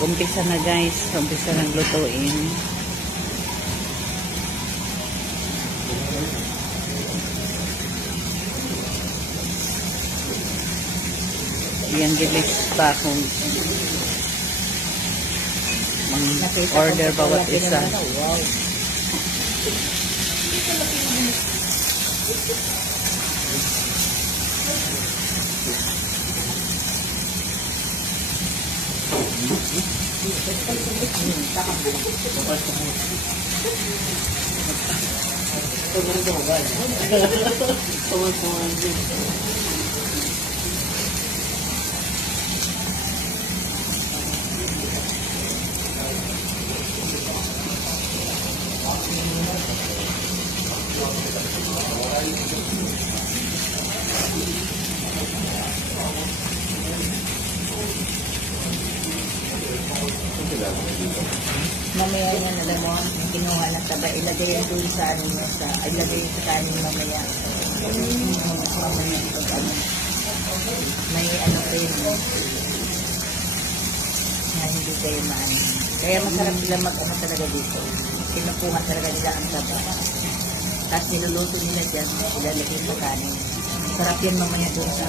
Nag-umpisa na guys. Umpisa ng lutuin. Yan, gilis pa kung order bawat isa. Mamaya yan, alam mo, kinuha na taba, ilagay yan doon sa ano niya, ilagay yan sa kanin mamaya. Mamaya, pag ano, may ano rin, na hindi kayo maano. Kaya masarap sila mag-ano talaga dito. Kinukuha talaga nila ang taba. Tapos niluluto nila dyan, ilalagay sa kanin. Sarap yan mamaya doon sa